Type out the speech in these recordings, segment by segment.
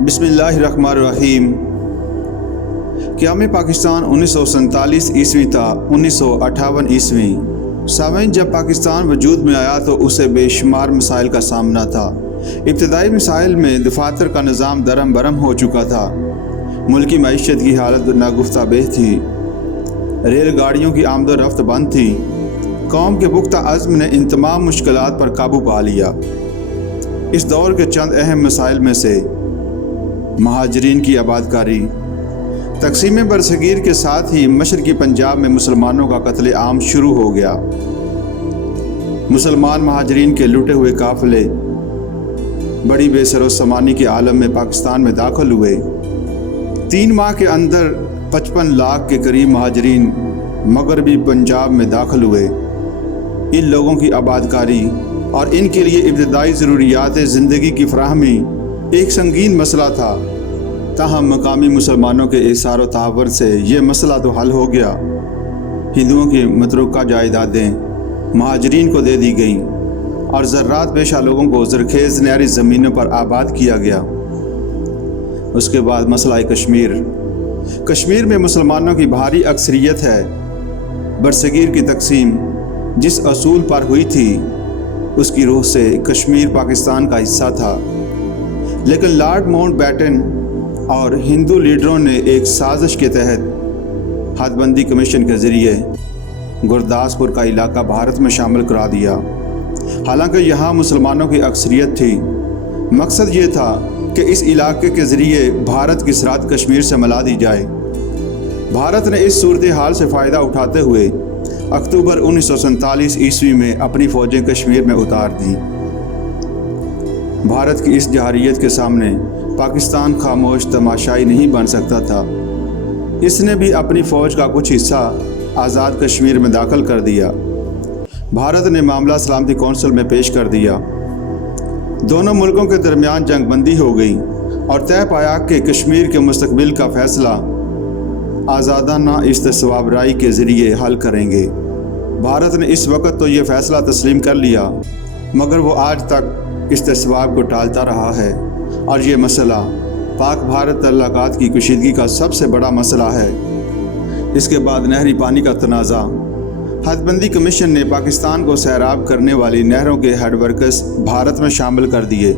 بسم اللہ الرحمن الرحیم۔ قیام پاکستان 1947 عیسوی تا 1958 عیسوی۔ سامعین، جب پاکستان وجود میں آیا تو اسے بے شمار مسائل کا سامنا تھا۔ ابتدائی مسائل میں دفاتر کا نظام درم برم ہو چکا تھا، ملکی معیشت کی حالت ناگفتہ بہ تھی، ریل گاڑیوں کی آمد و رفت بند تھی۔ قوم کے پختہ عزم نے ان تمام مشکلات پر قابو پا لیا۔ اس دور کے چند اہم مسائل میں سے مہاجرین کی آباد کاری، تقسیم برصغیر کے ساتھ ہی مشرقی پنجاب میں مسلمانوں کا قتل عام شروع ہو گیا۔ مسلمان مہاجرین کے لٹے ہوئے قافلے بڑی بے سر و سامانی کے عالم میں پاکستان میں داخل ہوئے۔ 3 ماہ کے اندر 55 لاکھ کے قریب مہاجرین مغربی پنجاب میں داخل ہوئے۔ ان لوگوں کی آباد کاری اور ان کے لیے ابتدائی ضروریات زندگی کی فراہمی ایک سنگین مسئلہ تھا، تاہم مقامی مسلمانوں کے اصرار و تحور سے یہ مسئلہ تو حل ہو گیا۔ ہندوؤں کی متروکہ جائیدادیں مہاجرین کو دے دی گئیں اور زراعت پیشہ لوگوں کو زرخیز نہری زمینوں پر آباد کیا گیا۔ اس کے بعد مسئلہ کشمیر میں مسلمانوں کی بھاری اکثریت ہے۔ برصغیر کی تقسیم جس اصول پر ہوئی تھی اس کی روح سے کشمیر پاکستان کا حصہ تھا، لیکن لارڈ ماؤنٹ بیٹن اور ہندو لیڈروں نے ایک سازش کے تحت حد بندی کمیشن کے ذریعے گرداسپور کا علاقہ بھارت میں شامل کرا دیا۔ حالانکہ یہاں مسلمانوں کی اکثریت تھی، مقصد یہ تھا کہ اس علاقے کے ذریعے بھارت کی سرحد کشمیر سے ملا دی جائے۔ بھارت نے اس صورتحال سے فائدہ اٹھاتے ہوئے اکتوبر 1947 عیسوی میں اپنی فوجیں کشمیر میں اتار دیں۔ بھارت کی اس جارحیت کے سامنے پاکستان خاموش تماشائی نہیں بن سکتا تھا۔ اس نے بھی اپنی فوج کا کچھ حصہ آزاد کشمیر میں داخل کر دیا۔ بھارت نے معاملہ سلامتی کونسل میں پیش کر دیا۔ دونوں ملکوں کے درمیان جنگ بندی ہو گئی اور طے پایا کہ کشمیر کے مستقبل کا فیصلہ آزادانہ استصواب رائے کے ذریعے حل کریں گے۔ بھارت نے اس وقت تو یہ فیصلہ تسلیم کر لیا، مگر وہ آج تک استصواب کو ٹالتا رہا ہے، اور یہ مسئلہ پاک بھارت تعلقات کی کشیدگی کا سب سے بڑا مسئلہ ہے۔ اس کے بعد نہری پانی کا تنازع۔ حد بندی کمیشن نے پاکستان کو سیراب کرنے والی نہروں کے ہیڈ ورکس بھارت میں شامل کر دیے۔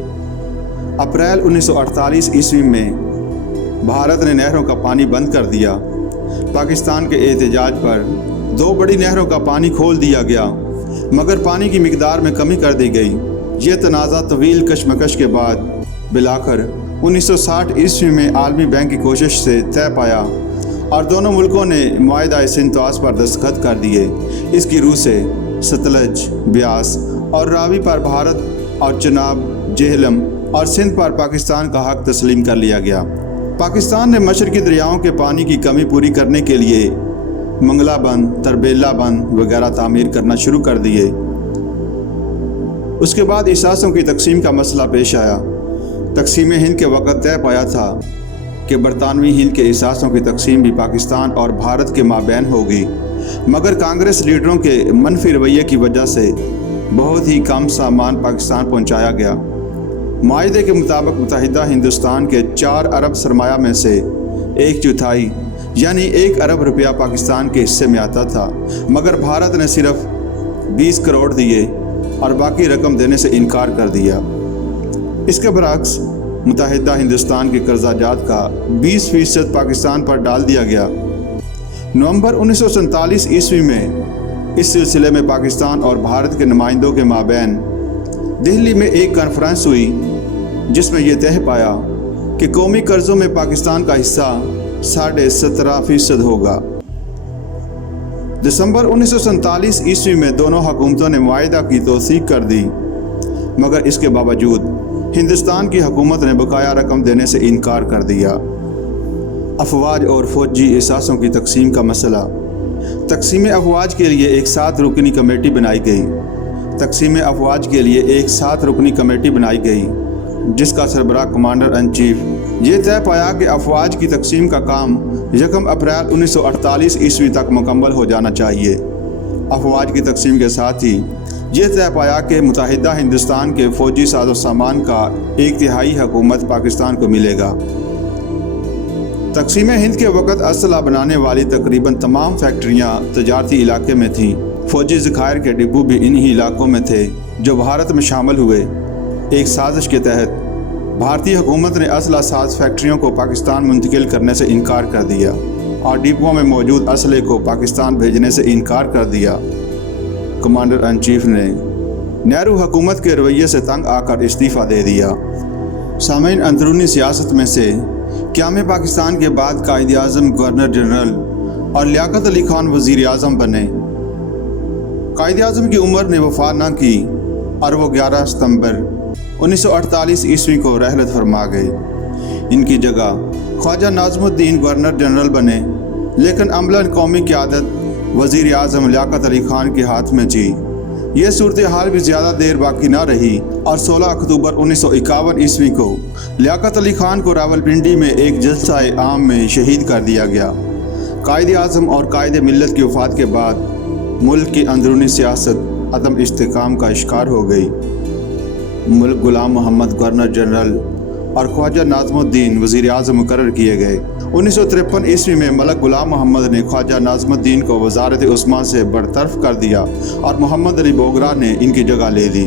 اپریل 1948 عیسوی میں بھارت نے نہروں کا پانی بند کر دیا۔ پاکستان کے احتجاج پر 2 بڑی نہروں کا پانی کھول دیا گیا، مگر پانی کی مقدار میں کمی کر دی گئی۔ یہ تنازع طویل کشمکش کے بعد بالآخر 1960 عیسوی میں عالمی بینک کی کوشش سے طے پایا اور دونوں ملکوں نے معاہدہ سنتواس پر دستخط کر دیے۔ اس کی روح سے ستلج، بیاس اور راوی پر بھارت اور چناب، جہلم اور سندھ پر پاکستان کا حق تسلیم کر لیا گیا۔ پاکستان نے مشرقی دریاؤں کے پانی کی کمی پوری کرنے کے لیے منگلا بند، تربیلا بند وغیرہ تعمیر کرنا شروع کر دیے۔ اس کے بعد اثاثوں کی تقسیم کا مسئلہ پیش آیا۔ تقسیم ہند کے وقت طے پایا تھا کہ برطانوی ہند کے اثاثوں کی تقسیم بھی پاکستان اور بھارت کے مابین ہوگی، مگر کانگریس لیڈروں کے منفی رویے کی وجہ سے بہت ہی کم سامان پاکستان پہنچایا گیا۔ معاہدے کے مطابق متحدہ ہندوستان کے 4 ارب سرمایہ میں سے 1/4 یعنی 1 ارب روپیہ پاکستان کے حصے میں آتا تھا، مگر بھارت نے صرف 20 کروڑ دیے اور باقی رقم دینے سے انکار کر دیا۔ اس کے برعکس متحدہ ہندوستان کے قرضہ جات کا 20% پاکستان پر ڈال دیا گیا۔ نومبر 1947 عیسوی میں اس سلسلے میں پاکستان اور بھارت کے نمائندوں کے مابین دہلی میں ایک کانفرنس ہوئی، جس میں یہ طے پایا کہ قومی قرضوں میں پاکستان کا حصہ 17.5% ہوگا۔ دسمبر 1947 عیسوی میں دونوں حکومتوں نے معاہدہ کی توثیق کر دی، مگر اس کے باوجود ہندوستان کی حکومت نے بقایا رقم دینے سے انکار کر دیا۔ افواج اور فوجی اثاثوں کی تقسیم کا مسئلہ۔ تقسیم افواج کے لیے ایک 7 رکنی کمیٹی بنائی گئی۔ جس کا سربراہ کمانڈر ان چیف۔ یہ طے پایا کہ افواج کی تقسیم کا کام 1 اپریل 1948 عیسوی تک مکمل ہو جانا چاہیے۔ افواج کی تقسیم کے ساتھ ہی یہ طے پایا کہ متحدہ ہندوستان کے فوجی ساز و سامان کا 1/3 حکومت پاکستان کو ملے گا۔ تقسیم ہند کے وقت اسلحہ بنانے والی تقریباً تمام فیکٹریاں تجارتی علاقے میں تھیں۔ فوجی ذخائر کے ڈپو بھی انہی علاقوں میں تھے جو بھارت میں شامل ہوئے۔ ایک سازش کے تحت بھارتی حکومت نے اسلحہ ساز فیکٹریوں کو پاکستان منتقل کرنے سے انکار کر دیا اور ڈپوؤں میں موجود اسلحے کو پاکستان بھیجنے سے انکار کر دیا۔ کمانڈر ان چیف نے نہرو حکومت کے رویے سے تنگ آ کر استعفیٰ دے دیا۔ سامعین، اندرونی سیاست میں سے قیام پاکستان کے بعد قائد اعظم گورنر جنرل اور لیاقت علی خان وزیر اعظم بنے۔ قائد اعظم کی عمر نے وفا نہ کی اور وہ 11 ستمبر 1948 عیسوی کو رحلت فرما گئے۔ ان کی جگہ خواجہ ناظم الدین گورنر جنرل بنے، لیکن عملاً قومی قیادت وزیر اعظم لیاقت علی خان کے ہاتھ میں تھی۔ یہ صورتحال بھی زیادہ دیر باقی نہ رہی اور 16 اکتوبر 1951 عیسوی کو لیاقت علی خان کو راولپنڈی میں ایک جلسہ عام میں شہید کر دیا گیا۔ قائد اعظم اور قائد ملت کی وفات کے بعد ملک کی اندرونی سیاست عدم استحکام کا شکار ہو گئی۔ ملک غلام محمد گورنر جنرل اور خواجہ ناظم الدین وزیر اعظم مقرر کیے گئے۔ 1953 عیسوی میں ملک غلام محمد نے خواجہ ناظم الدین کو وزارت عثمان سے برطرف کر دیا اور محمد علی بوگرا نے ان کی جگہ لے لی۔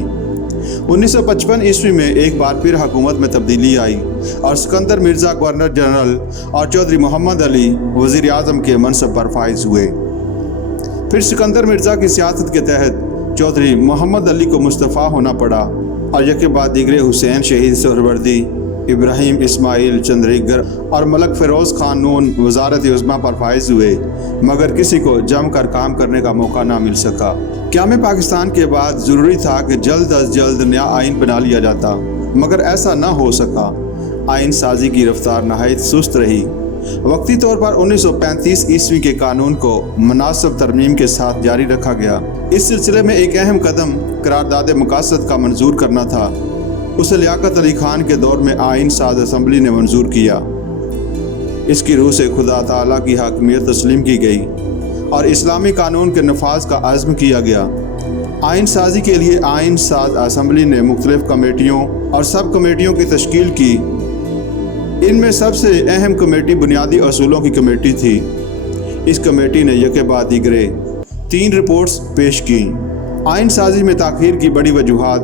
1955 عیسوی میں ایک بار پھر حکومت میں تبدیلی آئی اور سکندر مرزا گورنر جنرل اور چودھری محمد علی وزیر اعظم کے منصب پر فائز ہوئے۔ پھر سکندر مرزا کی سیاست کے تحت چودھری محمد علی کو مستعفی ہونا پڑا اور یکے بعد دیگرے حسین شہید سہروردی، ابراہیم اسماعیل چندریگر اور ملک فیروز خان نون وزارت عظمیٰ پر فائز ہوئے، مگر کسی کو جم کر کام کرنے کا موقع نہ مل سکا۔ قیام پاکستان کے بعد ضروری تھا کہ جلد از جلد نیا آئین بنا لیا جاتا، مگر ایسا نہ ہو سکا۔ آئین سازی کی رفتار نہایت سست رہی۔ وقتی طور پر 1935 عیسوی کے قانون کو مناسب ترمیم کے ساتھ جاری رکھا گیا۔ اس سلسلے میں ایک اہم قدم قرارداد مقاصد کا منظور کرنا تھا۔ اسے لیاقت علی خان کے دور میں آئین ساز اسمبلی نے منظور کیا۔ اس کی روح سے خدا تعالیٰ کی حاکمیت تسلیم کی گئی اور اسلامی قانون کے نفاذ کا عزم کیا گیا۔ آئین سازی کے لیے آئین ساز اسمبلی نے مختلف کمیٹیوں اور سب کمیٹیوں کی تشکیل کی۔ ان میں سب سے اہم کمیٹی بنیادی اصولوں کی کمیٹی تھی۔ اس کمیٹی نے یکے بعد دیگرے 3 رپورٹس پیش کیں۔ آئین سازی میں تاخیر کی بڑی وجوہات: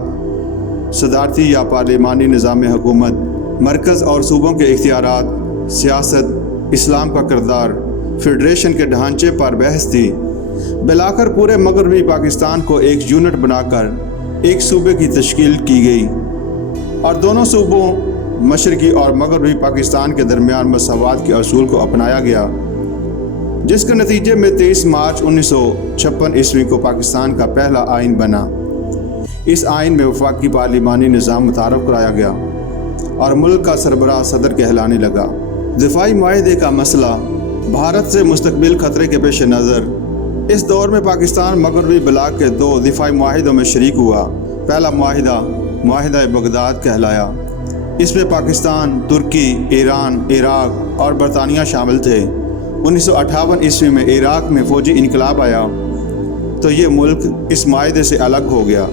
صدارتی یا پارلیمانی نظام حکومت، مرکز اور صوبوں کے اختیارات، سیاست، اسلام کا کردار، فیڈریشن کے ڈھانچے پر بحث تھی۔ بالآخر پورے مغربی پاکستان کو ایک یونٹ بنا کر ایک صوبے کی تشکیل کی گئی اور دونوں صوبوں مشرقی اور مغربی پاکستان کے درمیان مساوات کے اصول کو اپنایا گیا، جس کے نتیجے میں 23 مارچ 1956 عیسوی کو پاکستان کا پہلا آئین بنا۔ اس آئین میں وفاقی پارلیمانی نظام متعارف کرایا گیا اور ملک کا سربراہ صدر کہلانے لگا۔ دفاعی معاہدے کا مسئلہ بھارت سے مستقبل خطرے کے پیش نظر اس دور میں پاکستان مغربی بلاک کے 2 دفاعی معاہدوں میں شریک ہوا۔ پہلا معاہدہ معاہدہ بغداد کہلایا۔ اس میں پاکستان، ترکی، ایران، عراق اور برطانیہ شامل تھے۔ 1958 عیسوی میں عراق میں فوجی انقلاب آیا تو یہ ملک اس معاہدے سے الگ ہو گیا۔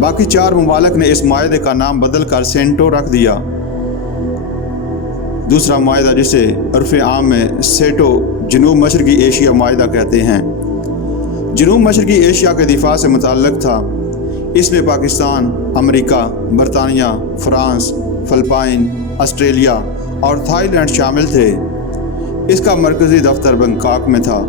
باقی 4 ممالک نے اس معاہدے کا نام بدل کر سینٹو رکھ دیا۔ دوسرا معاہدہ، جسے عرف عام میں سیٹو جنوب مشرقی ایشیا معاہدہ کہتے ہیں، جنوب مشرقی ایشیا کے دفاع سے متعلق تھا۔ اس میں پاکستان، امریکہ، برطانیہ، فرانس، فلپائن، آسٹریلیا اور تھائی لینڈ شامل تھے۔ اس کا مرکزی دفتر بنکاک میں تھا۔